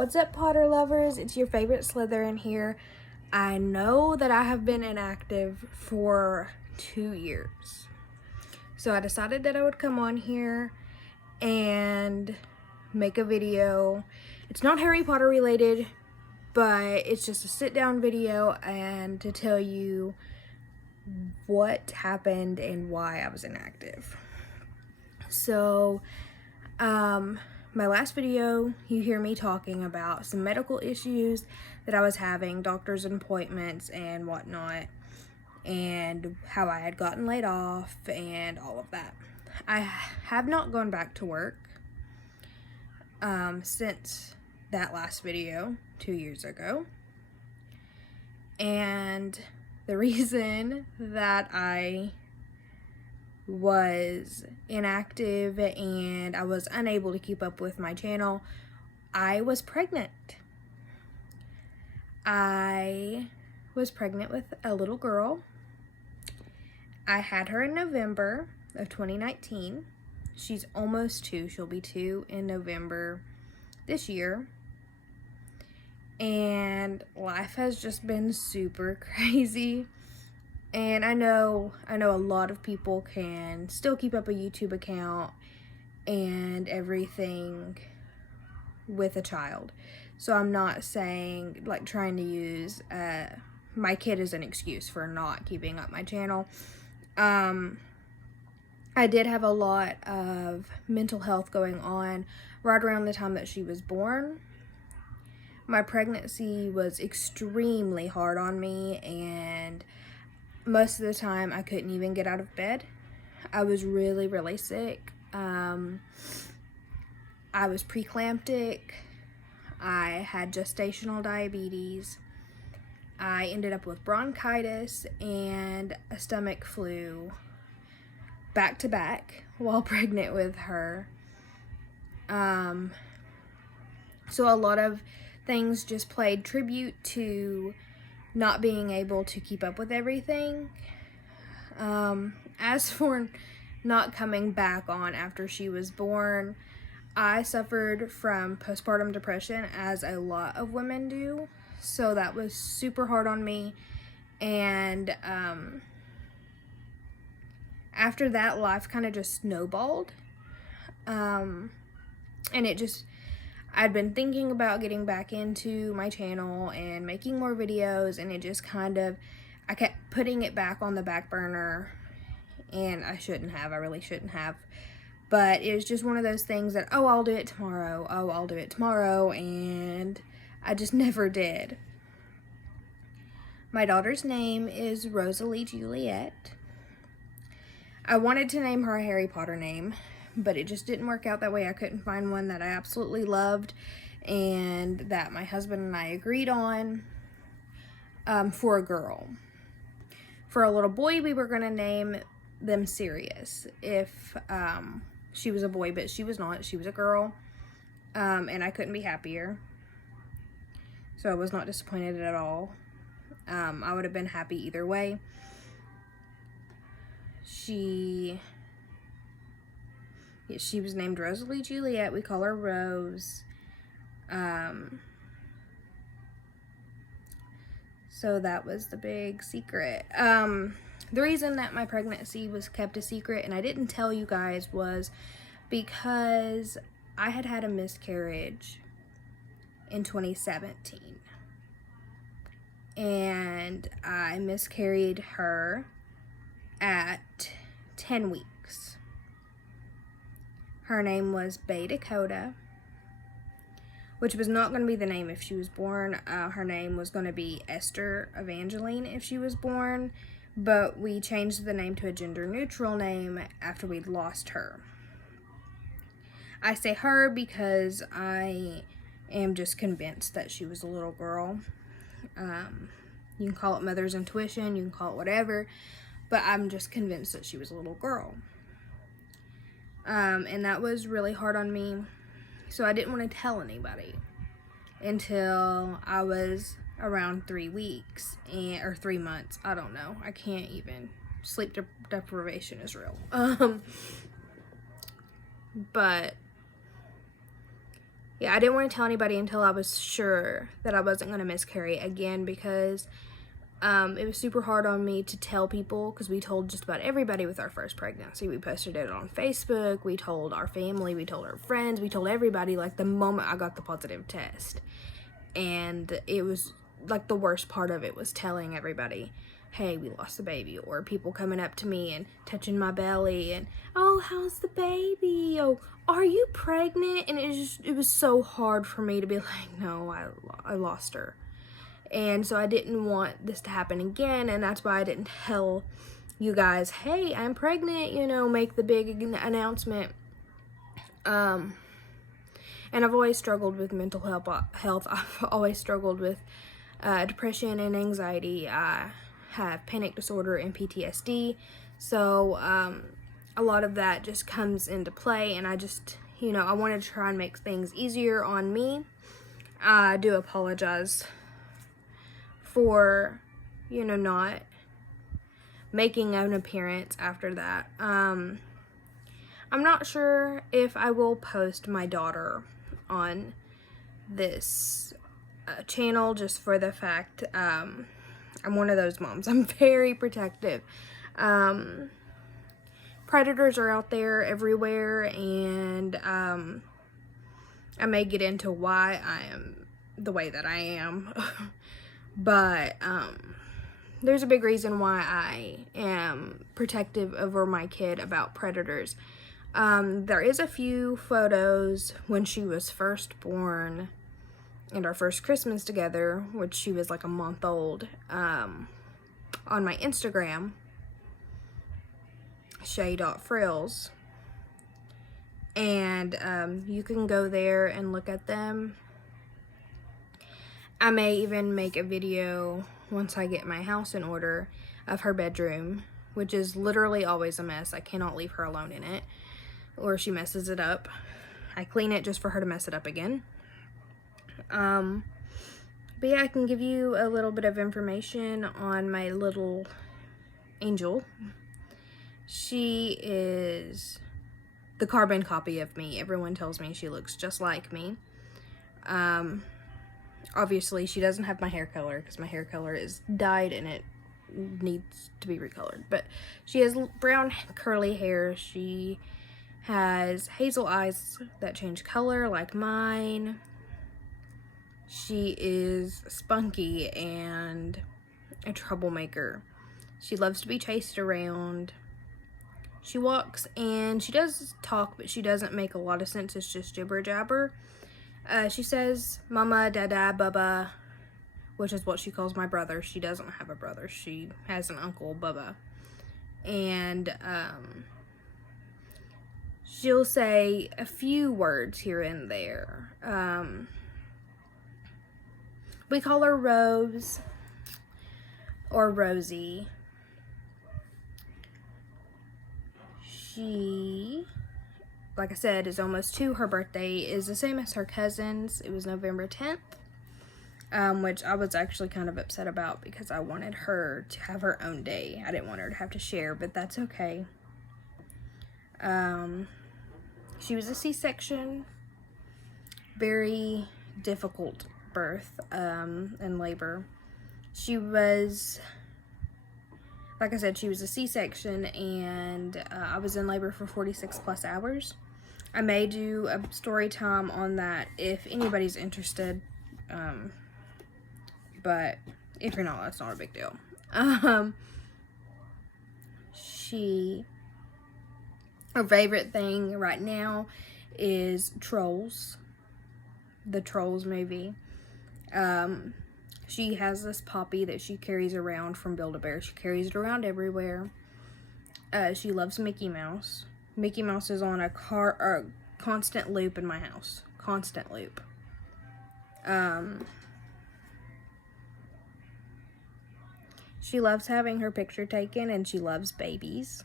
What's up, Potter lovers? It's your favorite Slytherin here. I know that I have been inactive for 2 years. So I decided that I would come on here and make a video. It's not Harry Potter related, but it's just a sit down video and to tell you what happened and why I was inactive. So, my last video, you hear me talking about some medical issues that I was having, doctor's appointments and whatnot, and how I had gotten laid off and all of that. I have not gone back to work since that last video 2 years ago. And the reason that I was inactive and I was unable to keep up with my channel, I was pregnant. I was pregnant with a little girl. I had her in November of 2019. She's almost 2. She'll be 2 in November this year. And life has just been super crazy. And I know a lot of people can still keep up a YouTube account and everything with a child. So I'm not saying, like, trying to use my kid as an excuse for not keeping up my channel. I did have a lot of mental health going on right around the time that she was born. My pregnancy was extremely hard on me, and most of the time I couldn't even get out of bed. I was really, really sick. I was preeclamptic. I had gestational diabetes. I ended up with bronchitis and a stomach flu back to back while pregnant with her. So a lot of things just played tribute to not being able to keep up with everything. As for not coming back on after she was born, I suffered from postpartum depression, as a lot of women do. So that was super hard on me. And after that, life kind of just snowballed. And I'd been thinking about getting back into my channel and making more videos, and it just I kept putting it back on the back burner, and I really shouldn't have. But it was just one of those things that, I'll do it tomorrow, and I just never did. My daughter's name is Rosalie Juliet. I wanted to name her a Harry Potter name, but it just didn't work out that way. I couldn't find one that I absolutely loved and that my husband and I agreed on for a girl. For a little boy, we were going to name them Sirius if she was a boy, but she was not. She was a girl, and I couldn't be happier. So I was not disappointed at all. I would have been happy either way. She was named Rosalie Juliet. We call her Rose. So that was the big secret. The reason that my pregnancy was kept a secret and I didn't tell you guys was because I had a miscarriage in 2017. And I miscarried her at 10 weeks. Her name was Bay Dakota, which was not going to be the name if she was born. Her name was going to be Esther Evangeline if she was born, but we changed the name to a gender-neutral name after we'd lost her. I say her because I am just convinced that she was a little girl. You can call it mother's intuition, you can call it whatever, but I'm just convinced that she was a little girl. And that was really hard on me, so I didn't want to tell anybody until I was around 3 weeks, or 3 months. I don't know. I can't even. Sleep deprivation is real. But yeah, I didn't want to tell anybody until I was sure that I wasn't going to miscarry again, because it was super hard on me to tell people, because we told just about everybody with our first pregnancy. We posted it on Facebook, we told our family, we told our friends, we told everybody, like, the moment I got the positive test. And it was, like, the worst part of it was telling everybody, hey, we lost the baby, or people coming up to me and touching my belly and, oh, how's the baby? Oh, are you pregnant? And it was so hard for me to be like, no, I lost her. And so I didn't want this to happen again, and that's why I didn't tell you guys, hey, I'm pregnant, you know, make the big announcement. And I've always struggled with mental health. I've always struggled with depression and anxiety. I have panic disorder and PTSD. So a lot of that just comes into play, and I just, you know, I wanted to try and make things easier on me. I do apologize for, you know, not making an appearance after that. I'm not sure if I will post my daughter on this channel, just for the fact I'm one of those moms. I'm very protective. Predators are out there everywhere, and I may get into why I am the way that I am. But there's a big reason why I am protective over my kid about predators. There is a few photos when she was first born and our first Christmas together, which she was like a month old, on my Instagram, shay.freels. And you can go there and look at them. I may even make a video once I get my house in order of her bedroom, which is literally always a mess. I cannot leave her alone in it, or she messes it up. I clean it just for her to mess it up again. But yeah, I can give you a little bit of information on my little angel. She is the carbon copy of me. Everyone tells me she looks just like me. Obviously, she doesn't have my hair color, because my hair color is dyed and it needs to be recolored. But she has brown curly hair. She has hazel eyes that change color like mine. She is spunky and a troublemaker. She loves to be chased around. She walks and she does talk, but she doesn't make a lot of sense. It's just jibber jabber. She says mama, dada, bubba, which is what she calls my brother. She doesn't have a brother. She has an uncle, Bubba. And she'll say a few words here and there. We call her Rose or Rosie. She, like I said, is almost 2. Her birthday is the same as her cousin's. It was November 10th, which I was actually kind of upset about, because I wanted her to have her own day. I didn't want her to have to share, but that's okay. She was a C-section. Very difficult birth and labor. She was, like I said, she was a C-section, and I was in labor for 46 plus hours. I may do a story time on that if anybody's interested, but if you're not, that's not a big deal. Her favorite thing right now is Trolls, the Trolls movie. She has this poppy that she carries around from Build-A-Bear. She carries it around everywhere. She loves Mickey Mouse. Mickey Mouse is on a constant loop in my house. Constant loop. She loves having her picture taken, and she loves babies.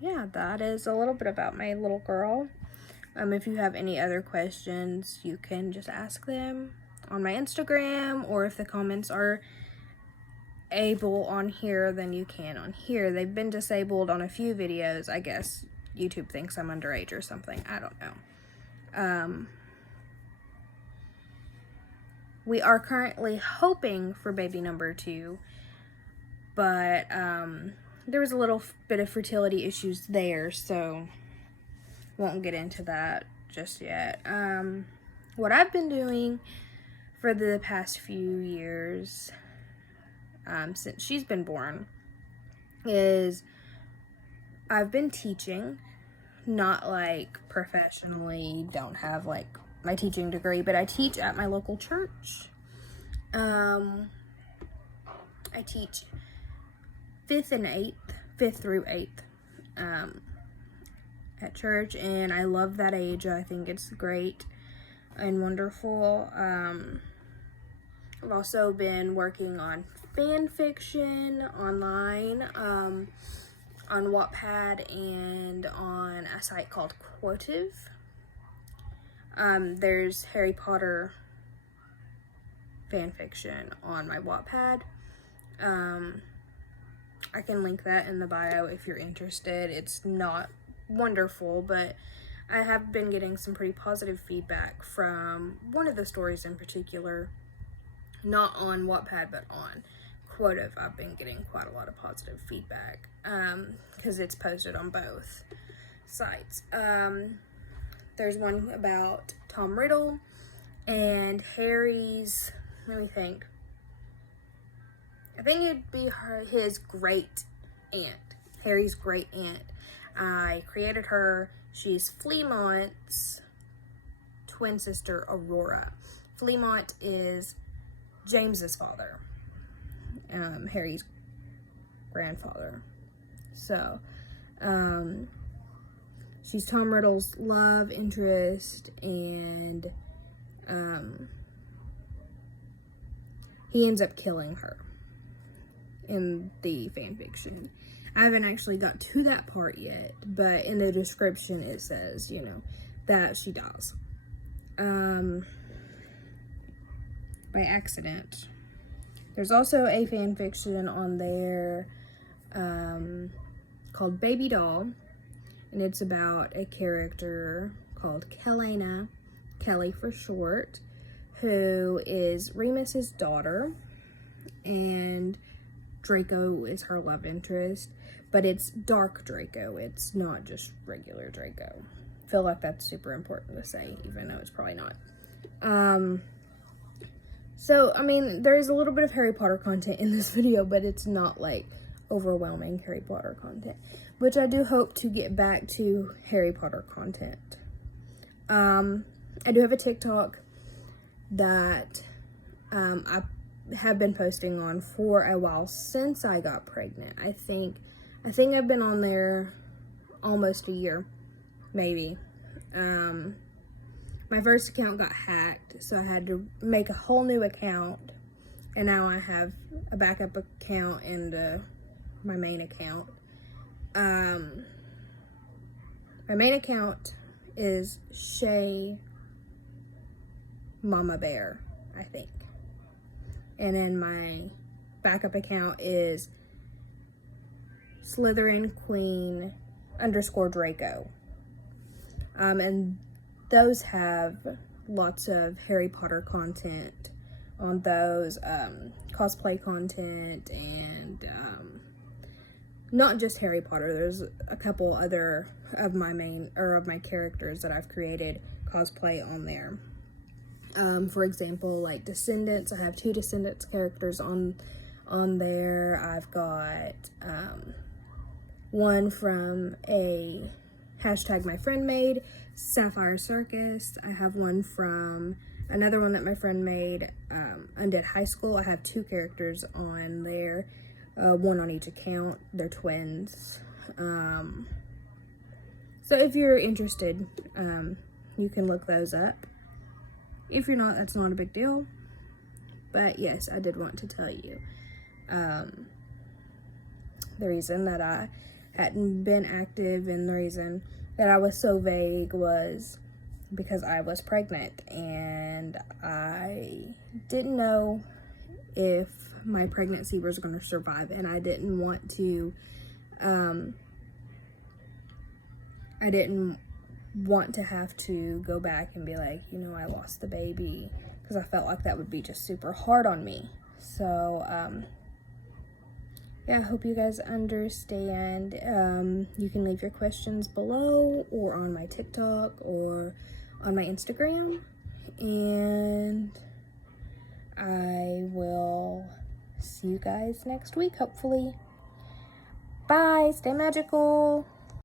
Yeah, that is a little bit about my little girl. If you have any other questions, you can just ask them on my Instagram, or if the comments are able on here than you can on here. They've been disabled on a few videos. I guess YouTube thinks I'm underage or something. I don't know. We are currently hoping for baby number 2, but there was a little bit of fertility issues there, so won't get into that just yet. What I've been doing for the past few years, since she's been born, is I've been teaching, not like professionally, don't have like my teaching degree, but I teach at my local church. I teach 5th through 8th, at church, and I love that age. I think it's great and wonderful. I've also been working on fan fiction online, on Wattpad and on a site called Quotive. There's Harry Potter fan fiction on my Wattpad. I can link that in the bio if you're interested. It's not wonderful, but I have been getting some pretty positive feedback from one of the stories in particular. Not on Wattpad, but on Quotive. I've been getting quite a lot of positive feedback, because it's posted on both sites. There's one about Tom Riddle and Harry's, let me think. I think it'd be his great aunt, Harry's great aunt. I created her. She's Fleamont's twin sister, Aurora. Fleamont is James's father, Harry's grandfather. So, she's Tom Riddle's love interest, and he ends up killing her in the fan fiction. I haven't actually got to that part yet, but in the description it says, you know, that she dies. By accident. There's also a fan fiction on there called Baby Doll, and it's about a character called Kelena, Kelly for short, who is Remus's daughter, and Draco is her love interest, but it's dark Draco. It's not just regular Draco. I feel like that's super important to say, even though it's probably not. So, I mean, there's a little bit of Harry Potter content in this video, but it's not like overwhelming Harry Potter content, which I do hope to get back to Harry Potter content. I do have a TikTok that I have been posting on for a while since I got pregnant. I think I've been on there almost a year, maybe. My first account got hacked, so I had to make a whole new account, and now I have a backup account and my main account. My main account is Shay Mama Bear, I think. And then my backup account is Slytherin Queen _Draco. And those have lots of Harry Potter content on those, cosplay content, and not just Harry Potter. There's a couple other of my characters that I've created cosplay on there. For example, like Descendants. I have 2 Descendants characters on there. I've got one from a hashtag my friend made, Sapphire Circus. I have one from another one that my friend made, Undead High School. I have 2 characters on there, one on each account. They're twins. So if you're interested, you can look those up. If you're not, that's not a big deal. But yes, I did want to tell you. The reason that I hadn't been active and the reason that I was so vague was because I was pregnant, and I didn't know if my pregnancy was going to survive, and I didn't want to, have to go back and be like, you know, I lost the baby, because I felt like that would be just super hard on me. So, yeah, I hope you guys understand. You can leave your questions below or on my TikTok or on my Instagram, and I will see you guys next week, hopefully. Bye, stay magical.